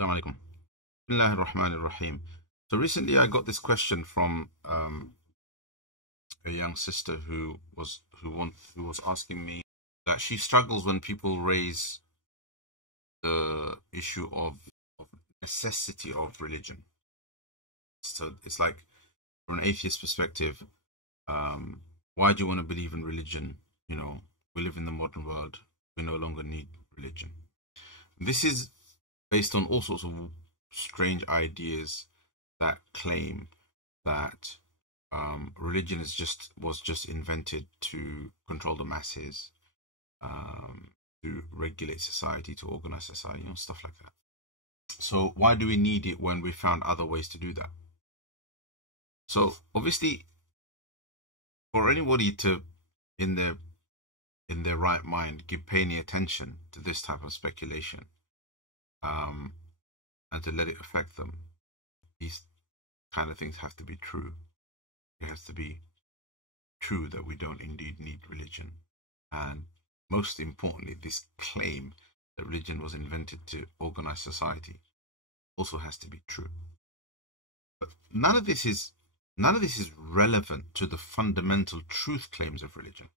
Assalamu alaikum. Bismillahir Rahmanir Rahim. So recently I got this question from a young sister who was asking me that she struggles when people raise the issue of necessity of religion. So it's like, from an atheist perspective, why do you want to believe in religion? You know, we live in the modern world. We no longer need religion. This is based on all sorts of strange ideas that claim that religion was just invented to control the masses, to regulate society, to organize society, stuff like that. So why do we need it when we found other ways to do that? So obviously, for anybody to, in their right mind, pay any attention to this type of speculation, and to let it affect them, these kind of things have to be true. It has to be true that we don't indeed need religion. And most importantly, this claim that religion was invented to organize society also has to be true. But none of this is relevant to the fundamental truth claims of religion.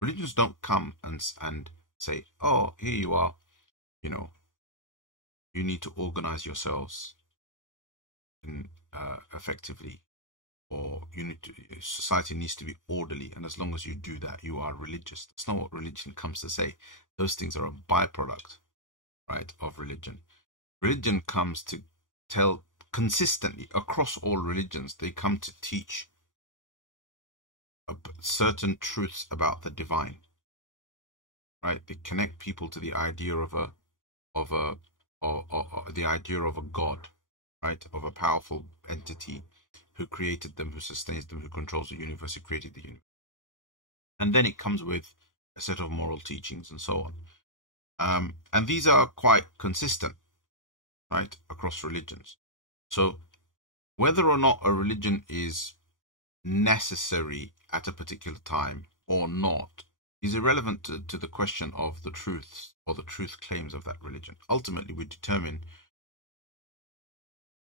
Religions don't come and say, oh, here you are, you need to organize yourselves effectively, or society needs to be orderly, and as long as you do that, you are religious. That's not what religion comes to say. Those things are a byproduct, right, of religion. Religion comes to tell consistently across all religions, they come to teach certain truths about the divine, right? They connect people to the idea of the idea of a God, right? Of a powerful entity who created them, who sustains them, who controls the universe, who created the universe. And then it comes with a set of moral teachings and so on. And these are quite consistent, right, across religions. So whether or not a religion is necessary at a particular time or not is irrelevant to the question of the truths or the truth claims of that religion. Ultimately, we determine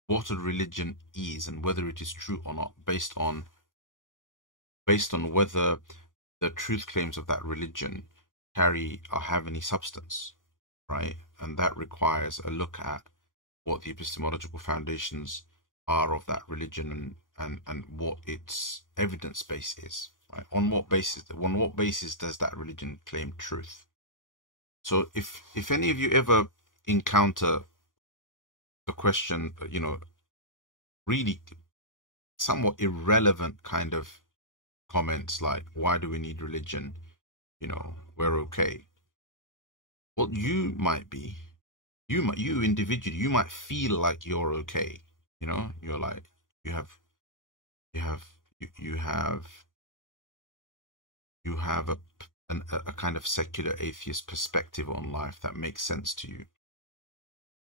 what a religion is and whether it is true or not based on whether the truth claims of that religion carry or have any substance, right? And that requires a look at what the epistemological foundations are of that religion and what its evidence base is, right? On what basis does that religion claim truth? So if any of you ever encounter the question, really somewhat irrelevant kind of comments like, why do we need religion? We're okay. Well, you might be, you individually, you might feel like you're okay. You're like, you have a kind of secular atheist perspective on life that makes sense to you.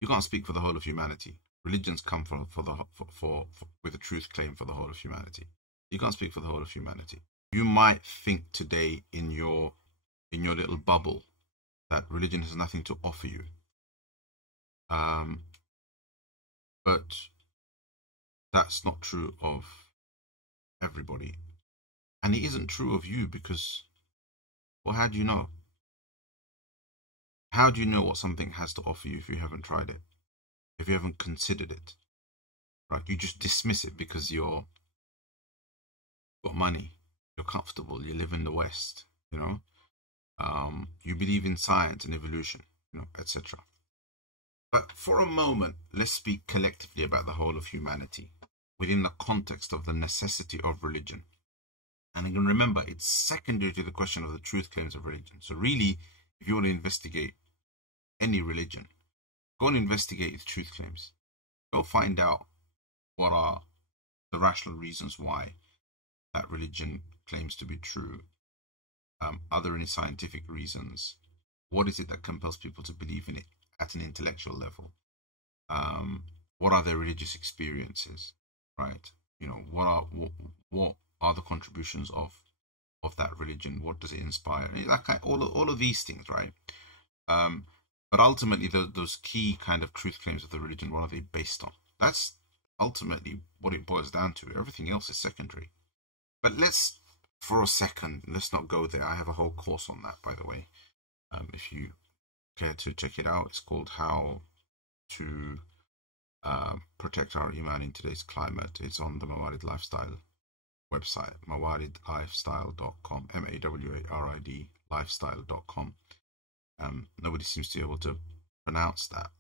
You can't speak for the whole of humanity. Religions come with a truth claim for the whole of humanity. You can't speak for the whole of humanity. You might think today in your little bubble that religion has nothing to offer you. But that's not true of everybody. And it isn't true of you because, well, how do you know? How do you know what something has to offer you if you haven't tried it? If you haven't considered it? Right? You just dismiss it because you've got money, you're comfortable, you live in the West, you believe in science and evolution, etc. But for a moment, let's speak collectively about the whole of humanity within the context of the necessity of religion. And you can remember, it's secondary to the question of the truth claims of religion. So really, if you want to investigate any religion, go and investigate its truth claims. Go find out what are the rational reasons why that religion claims to be true. Are there any scientific reasons? What is it that compels people to believe in it at an intellectual level? What are their religious experiences, right? What are the contributions of that religion? What does it inspire? All of these things, right? But ultimately, those key kind of truth claims of the religion, what are they based on? That's ultimately what it boils down to. Everything else is secondary. But let's, for a second, let's not go there. I have a whole course on that, by the way. If you care to check it out, it's called How to Protect Our Iman in Today's Climate. It's on the Mawarid Lifestyle website, mawaridlifestyle.com, MAWARID lifestyle.com. Nobody seems to be able to pronounce that,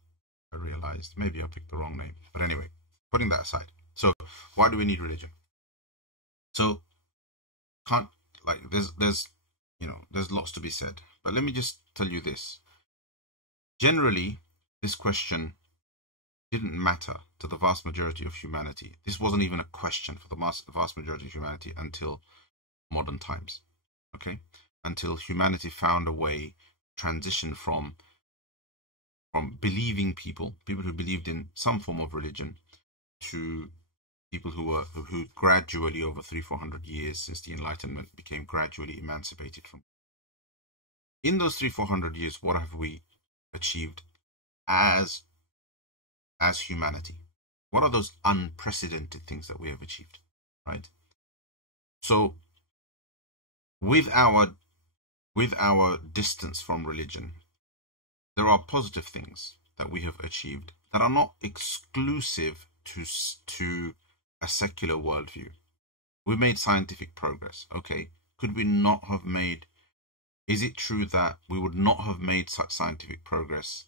I realized. Maybe I picked the wrong name. But anyway, putting that aside. So why do we need religion? So there's lots to be said. But let me just tell you this. Generally, this question didn't matter to the vast majority of humanity. This wasn't even a question for the vast majority of humanity until modern times. Okay? Until humanity found a way transition from believing people who believed in some form of religion, to people who gradually, over 300-400 years since the Enlightenment, became gradually emancipated from. In those 300-400 years, what have we achieved as humanity? What are those unprecedented things that we have achieved, right? So with our distance from religion, there are positive things that we have achieved that are not exclusive to a secular worldview. We made scientific progress. Okay, could we not have made? Is it true that we would not have made such scientific progress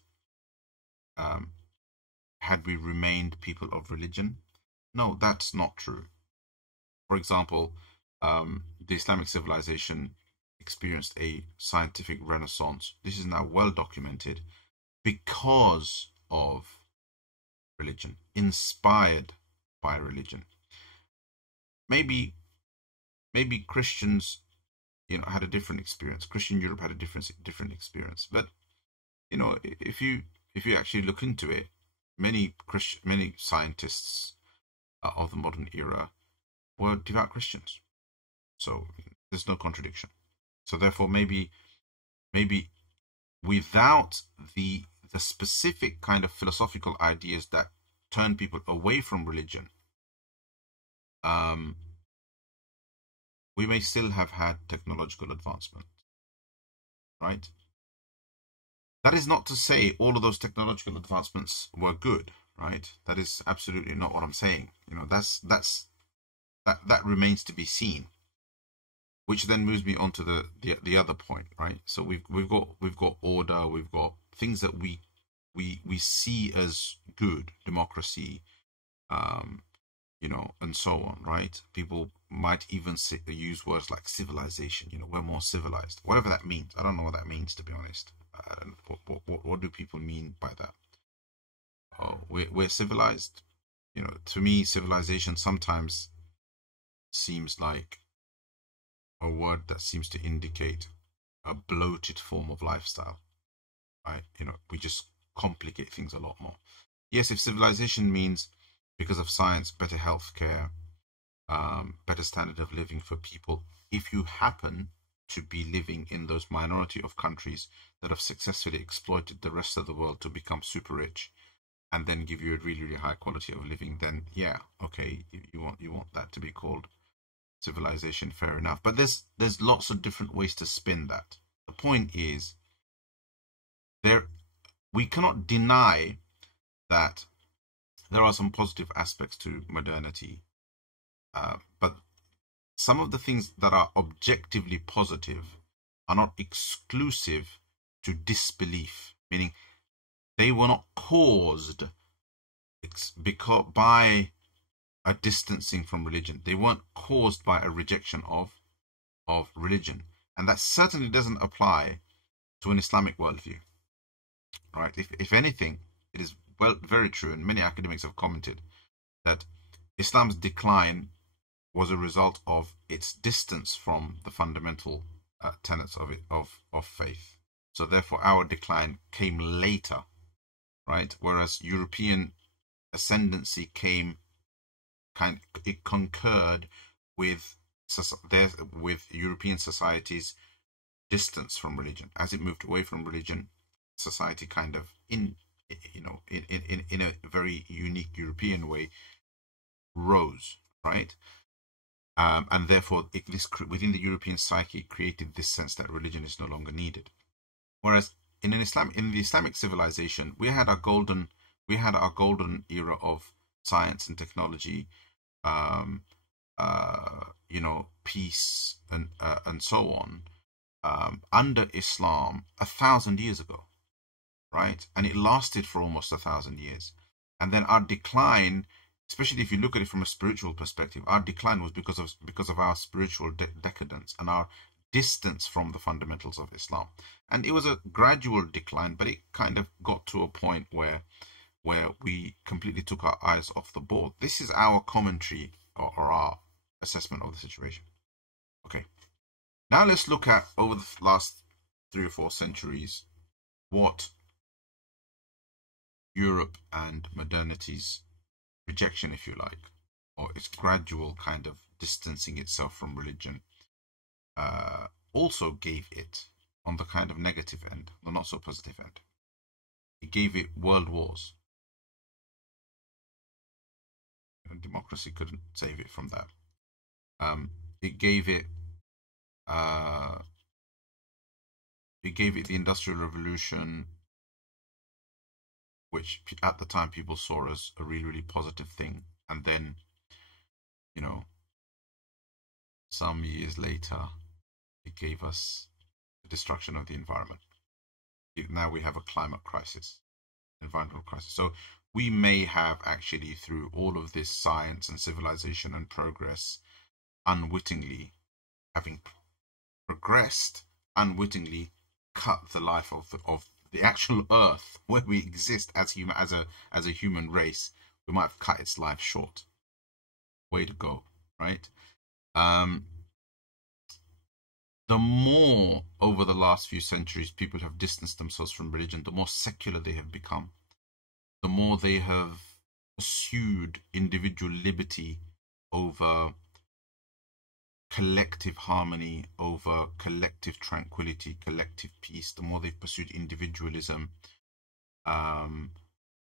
had we remained people of religion? No, that's not true. For example, the Islamic civilization experienced a scientific renaissance. This is now well documented because of religion, inspired by religion. Maybe Christians, had a different experience. Christian Europe had a different experience. But if you actually look into it, many scientists of the modern era were devout Christians. So there's no contradiction. So therefore, maybe without the specific kind of philosophical ideas that turn people away from religion, we may still have had technological advancement, right? That is not to say all of those technological advancements were good, right? That is absolutely not what I'm saying. That remains to be seen. Which then moves me on to the other point, right? So we've got order, we've got things that we see as good, democracy, and so on, right? People might even use words like civilization. We're more civilized, whatever that means. I don't know what that means, to be honest. What do people mean by that? Oh, we're civilized. To me, civilization sometimes seems like a word that seems to indicate a bloated form of lifestyle, right? We just complicate things a lot more. Yes, if civilization means, because of science, better healthcare, better standard of living for people, if you happen to be living in those minority of countries that have successfully exploited the rest of the world to become super rich and then give you a really, really high quality of living, then yeah, okay, you want that to be called civilization, fair enough. But there's lots of different ways to spin that. The point is, we cannot deny that there are some positive aspects to modernity, but some of the things that are objectively positive are not exclusive to disbelief, meaning they were not caused by a distancing from religion. They weren't caused by a rejection of religion. And that certainly doesn't apply to an Islamic worldview, right? If anything, it is very true, and many academics have commented that Islam's decline was a result of its distance from the fundamental tenets of faith. So therefore, our decline came later, right? Whereas European ascendancy it concurred with European society's distance from religion. As it moved away from religion, society kind of in a very unique European way rose, right? And therefore, within the European psyche, created this sense that religion is no longer needed. Whereas in the Islamic civilization, we had our golden era of science and technology, peace and so on, under Islam 1,000 years ago, right? And it lasted for almost 1,000 years. And then our decline, especially if you look at it from a spiritual perspective, our decline was because of our spiritual decadence and our distance from the fundamentals of Islam. And it was a gradual decline, but it kind of got to a point where we completely took our eyes off the ball. This is our commentary or our assessment of the situation. Okay, now let's look at, over the last 3 or 4 centuries, what Europe and modernity's rejection, if you like, or its gradual kind of distancing itself from religion, also gave it on the kind of negative end, the not so positive end. It gave it world wars. And democracy couldn't save it from that. It gave it the Industrial Revolution, which at the time people saw as a really, really positive thing. And then, some years later, it gave us the destruction of the environment. Now we have a climate crisis, environmental crisis. So we may have actually, through all of this science and civilization and progress, unwittingly, having progressed, unwittingly cut the life of the actual Earth, where we exist as a human race. We might have cut its life short. Way to go, right? The more over the last few centuries people have distanced themselves from religion, the more secular they have become, the more they have pursued individual liberty over collective harmony, over collective tranquility, collective peace. The more they've pursued individualism,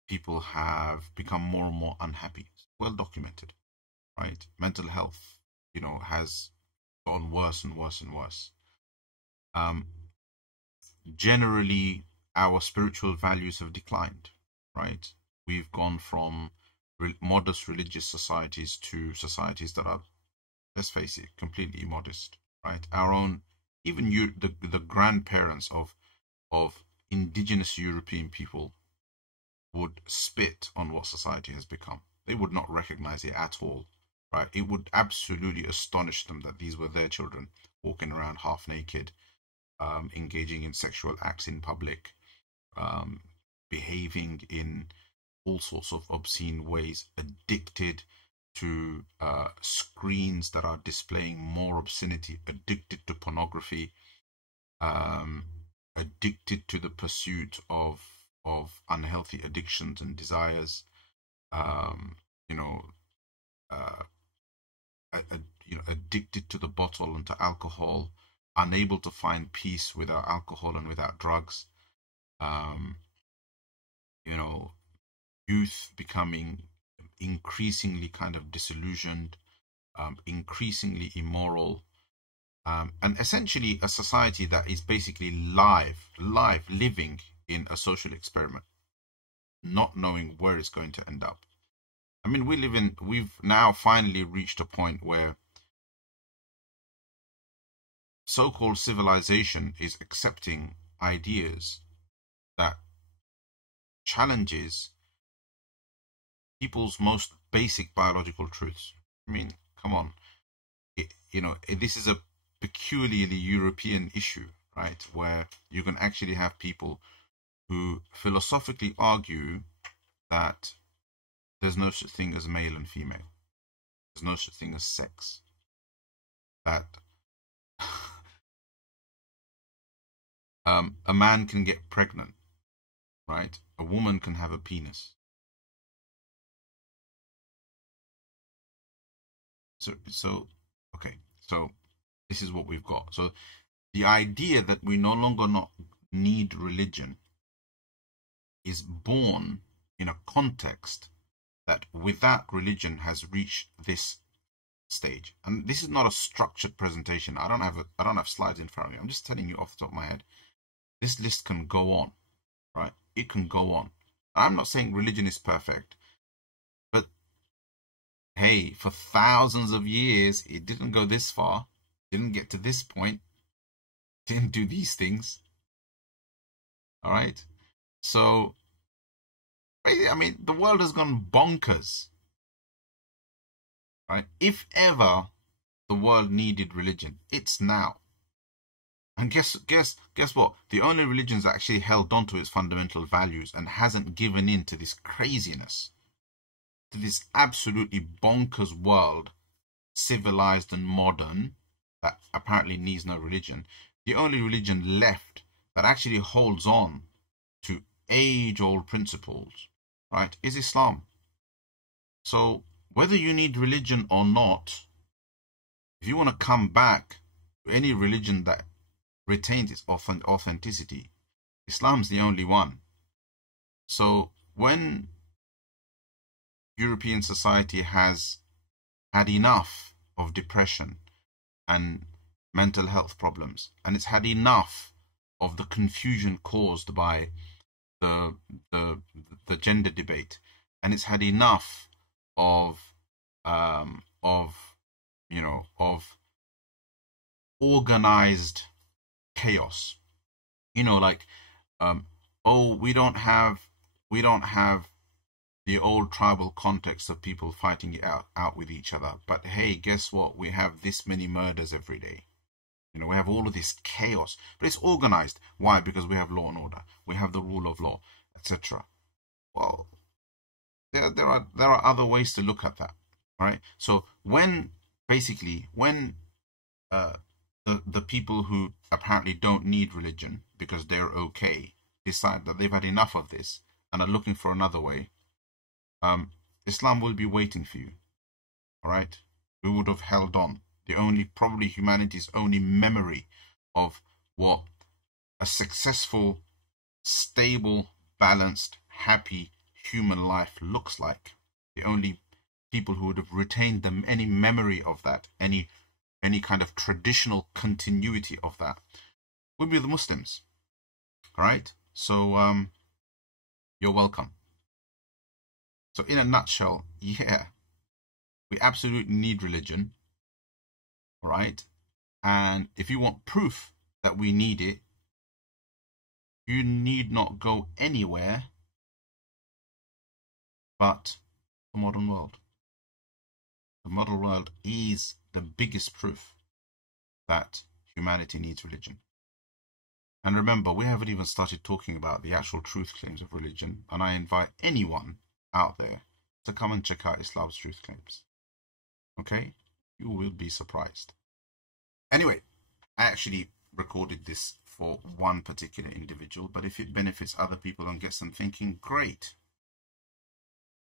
people have become more and more unhappy. It's well documented, right? Mental health, has gotten worse and worse and worse. Generally, our spiritual values have declined, right? We've gone from modest religious societies to societies that are, let's face it, completely immodest, right? Our own, even the grandparents of indigenous European people would spit on what society has become. They would not recognize it at all, right? It would absolutely astonish them that these were their children walking around half naked, engaging in sexual acts in public, behaving in all sorts of obscene ways, addicted to screens that are displaying more obscenity, addicted to pornography, addicted to the pursuit of unhealthy addictions and desires, addicted to the bottle and to alcohol, unable to find peace without alcohol and without drugs, youth becoming increasingly kind of disillusioned, increasingly immoral, and essentially a society that is basically living in a social experiment, not knowing where it's going to end up. I mean, we've now finally reached a point where so-called civilization is accepting ideas that challenges people's most basic biological truths. I mean, come on. This is a peculiarly European issue, right? Where you can actually have people who philosophically argue that there's no such thing as male and female. There's no such thing as sex. That a man can get pregnant, right? A woman can have a penis. So this is what we've got. So the idea that we no longer need religion is born in a context that without religion has reached this stage. And this is not a structured presentation. I don't have slides in front of me. I'm just telling you off the top of my head. This list can go on, right? It can go on. I'm not saying religion is perfect, but hey, for thousands of years, it didn't go this far, didn't get to this point, didn't do these things. All right. So, I mean, the world has gone bonkers, right? If ever the world needed religion, it's now. And guess what? The only religion that actually held on to its fundamental values and hasn't given in to this craziness, to this absolutely bonkers world, civilized and modern, that apparently needs no religion. The only religion left that actually holds on to age-old principles, right, is Islam. So whether you need religion or not, if you want to come back to any religion that retains its authenticity, Islam's the only one. So when European society has had enough of depression and mental health problems, and it's had enough of the confusion caused by the gender debate, and it's had enough of organized chaos, like oh, we don't have the old tribal context of people fighting it out with each other, but hey, guess what, we have this many murders every day. We have all of this chaos, but it's organized. Why? Because we have law and order, we have the rule of law, etc. Well, there are other ways to look at that, right? So when the people who apparently don't need religion because they're okay decide that they've had enough of this and are looking for another way, Islam will be waiting for you. All right, we would have held on. Probably humanity's only memory of what a successful, stable, balanced, happy human life looks like. The only people who would have retained any memory of that, any kind of traditional continuity of that, would be the Muslims. All right, so you're welcome. So in a nutshell, yeah, we absolutely need religion. All right, and if you want proof that we need it, you need not go anywhere but the modern world. The modern world is the biggest proof that humanity needs religion. And remember, we haven't even started talking about the actual truth claims of religion, and I invite anyone out there to come and check out Islam's truth claims. Okay? You will be surprised. Anyway, I actually recorded this for one particular individual, but if it benefits other people and gets them thinking, great.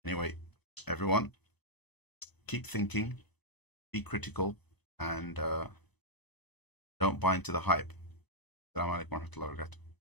Anyway, everyone, keep thinking, be critical, and don't buy into the hype. Assalamu alaikum warahmatullahi wabarakatuh.